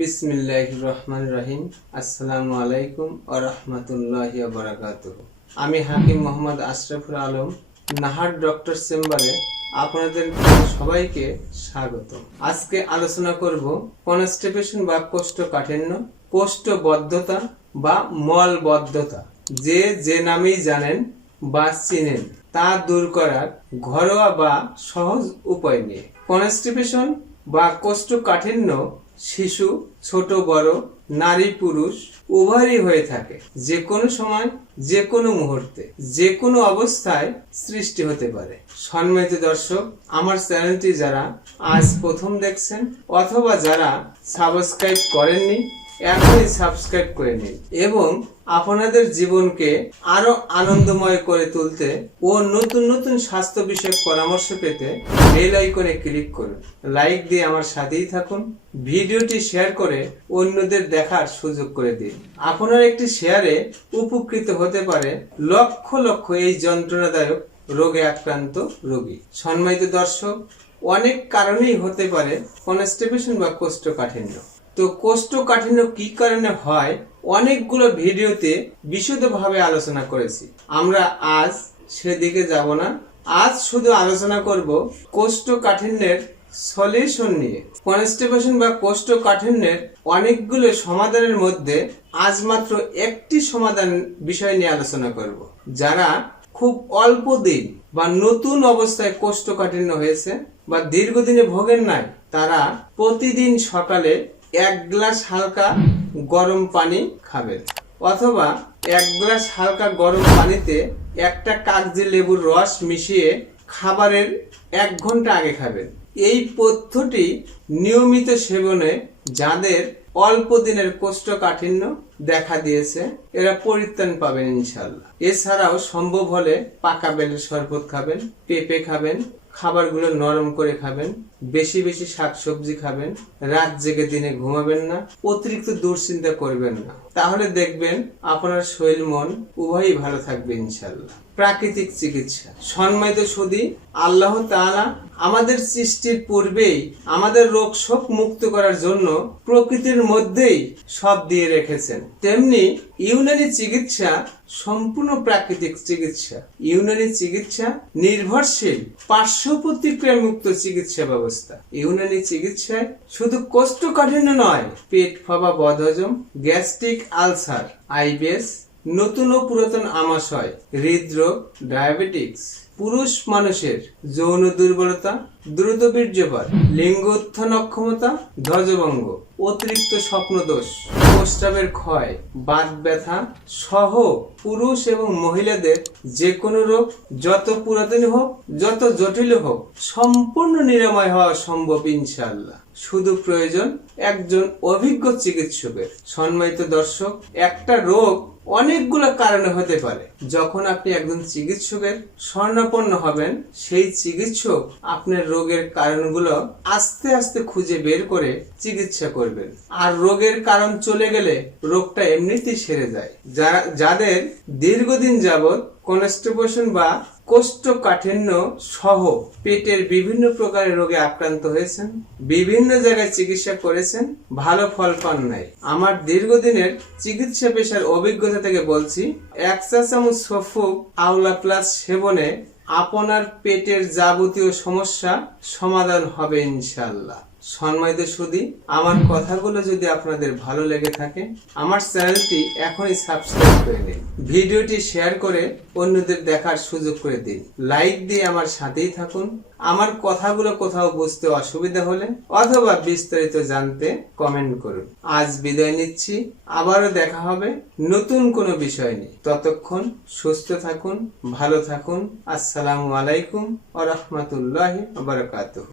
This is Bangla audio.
বিসমিল্লাহ রহমান রহিম। আসসালামু আলাইকুম ও রহমতুল্লাহ বারাকাত আমি হাকিম মোহাম্মদ আশরাফুল আলম, নাহার ডক্টর চেম্বারে আপনাদের সবাইকে স্বাগত। আজকে আলোচনা করব কনস্টিপেশন বা কোষ্ঠকাঠিন্য, কোষ্ঠবদ্ধতা বা মলবদ্ধতা। যে যে নামেই জানেন বা চিনেন, তা দূর করার ঘরোয়া বা সহজ উপায় নিয়ে। কনস্টিপেশন বা কোষ্ঠকাঠিন্য শিশু, ছোট, বড়, নারী, পুরুষ উভয়ই হয়ে থাকে। যে কোনো সময় যে কোনো মুহূর্তে যে কোনো অবস্থায় সৃষ্টি হতে পারে। সম্মানিত দর্শক, আমার চ্যানেলটি যারা আজ প্রথম দেখছেন অথবা যারা সাবস্ক্রাইব করেননি, এখনই সাবস্ক্রাইব করে নিন এবং আপনাদের জীবনকে আরও আনন্দময় করে তুলতে ও নতুন নতুন স্বাস্থ্য বিষয়ক পরামর্শ পেতে বেল আইকনে ক্লিক করুন। লাইক দিয়ে আমার সাথেই থাকুন। ভিডিওটি শেয়ার করে অন্যদের দেখার সুযোগ করে দিন। আপনার একটি শেয়ারে উপকৃত হতে পারে লক্ষ লক্ষ এই যন্ত্রণাদায়ক রোগে আক্রান্ত রোগী। সম্মানিত দর্শক, অনেক কারণেই হতে পারে কনস্টিপেশন বা কোষ্ঠকাঠিন্য। তো কোষ্ঠকাঠিন্য কি কারণে হয়, অনেকগুলো ভিডিওতে বিশদভাবে আলোচনা করেছি। আমরা আজ সেদিকে যাব না। আজ শুধু আলোচনা করব কোষ্ঠকাঠিন্যের সলিউশন নিয়ে। কনস্টিপেশন বা কোষ্ঠকাঠিন্যের অনেকগুলো সমাধানের মধ্যে আজ মাত্র একটি সমাধান বিষয় নিয়ে আলোচনা করব, যারা খুব অল্প দিন বা নতুন অবস্থায় কোষ্ঠকাঠিন্য হয়েছে বা দীর্ঘদিনে ভোগেন নাই, তারা প্রতিদিন সকালে এক গ্লাস হালকা গরম পানি খাবেন। অথবা এক গ্লাস হালকা গরম পানিতে একটা কাগজি লেবুর রস মিশিয়ে খাবারের এক ঘণ্টা আগে খাবেন। এই পথ্যটি নিয়মিত সেবনে যাদের অল্প দিনের কোষ্ঠকাঠিন্য দেখা দিয়েছে, এরা পরিত্রাণ পাবেন ইনশাল্লাহ এছাড়াও সম্ভব হলে পাকা বেলের শরবত খাবেন, পেঁপে খাবেন খাবারগুলো নরম করে খাবেন, বেশি বেশি শাকসবজি খাবেন, রাত জেগে দিনে ঘুমাবেন না, অতিরিক্ত দুশ্চিন্তা করবেন না। তাহলে দেখবেন আপনার শরীর মন উভয়ই ভালো থাকবে ইনশাল্লাহ প্রাকৃতিক চিকিৎসা। সম্মানিত সুদী, আল্লাহ তাআলা আমাদের সৃষ্টির পূর্বেই আমাদের রোগ শোক মুক্ত করার জন্য প্রকৃতির মধ্যেই সব দিয়ে রেখেছেন। তেমনি ইউনানি চিকিৎসা সম্পূর্ণ প্রাকৃতিক চিকিৎসা। ইউনানি চিকিৎসা নির্ভরশীল, পার্শ্ব প্রতিক্রিয়া মুক্ত চিকিৎসা ব্যবস্থা। ইউনানি চিকিৎসায় শুধু কোষ্ঠকাঠিন্য নয়, পেট ফাঁপা, বদহজম, গ্যাস্ট্রিক আলসার, আইবিএস নতুন ও পুরাতন আমাশয় হৃদরোগ, ডায়াবেটিক্স, পুরুষ মানুষের যৌন দুর্বলতা, দ্রুত বীর্যপাত লিঙ্গ উত্থান অক্ষমতা ধ্বজভঙ্গ, অতিরিক্ত স্বপ্নদোষ প্রস্রাবের ক্ষয়, বাত ব্যথা সহ পুরুষ এবং মহিলাদের যে কোনো রোগ যত পুরাতন হোক, যত জটিল হোক, সম্পূর্ণ নিরাময় হওয়া সম্ভব ইনশাল্লাহ শুধু প্রয়োজন একজন অভিজ্ঞ চিকিৎসকের। সম্মানিত দর্শক, একটা রোগ অনেকগুলো কারণে হতে পারে। যখন আপনি একজন চিকিৎসকের স্বর্ণাপন্ন হবেন, সেই চিকিৎসক আপনার রোগের কারণগুলো আস্তে আস্তে খুঁজে বের করে চিকিৎসা করবেন। আর রোগের কারণ চলে গেলে রোগটা এমনিতেই সেরে যায়। যারা যাদের দীর্ঘদিন যাবৎ কনস্টিপেশন বা কোষ্ঠকাঠিন্য সহ পেটের বিভিন্ন প্রকারের রোগে আক্রান্ত হয়েছেন, বিভিন্ন জায়গায় চিকিৎসা করেছেন, ভালো ফল পান নাই। আমার দীর্ঘদিনের চিকিৎসা পেশার অভিজ্ঞতা থেকে বলছি এক চা চামচ আওলা প্লাস সেবনে আপনার পেটের যাবতীয় সমস্যা সমাধান হবে ইনশাল্লাহ সম্মানিত সুদী আমার কথাগুলো যদি আপনাদের ভালো লেগে থাকে, আমার চ্যানেলটি এখনই সাবস্ক্রাইব করে নিন ভিডিওটি শেয়ার করে অন্যদের দেখার সুযোগ করে দিন। লাইক দিয়ে আমার সাথেই থাকুন। আমার কথাগুলো কোথাও বুঝতে অসুবিধা হলে অথবা বিস্তারিত জানতে কমেন্ট করুন। আজ বিদায় নিচ্ছি। আবারও দেখা হবে নতুন কোনো বিষয় নিয়ে। ততক্ষণ সুস্থ থাকুন, ভালো থাকুন। আসসালামু আলাইকুম আ রহমতুল্লাহ বারকাতুহ।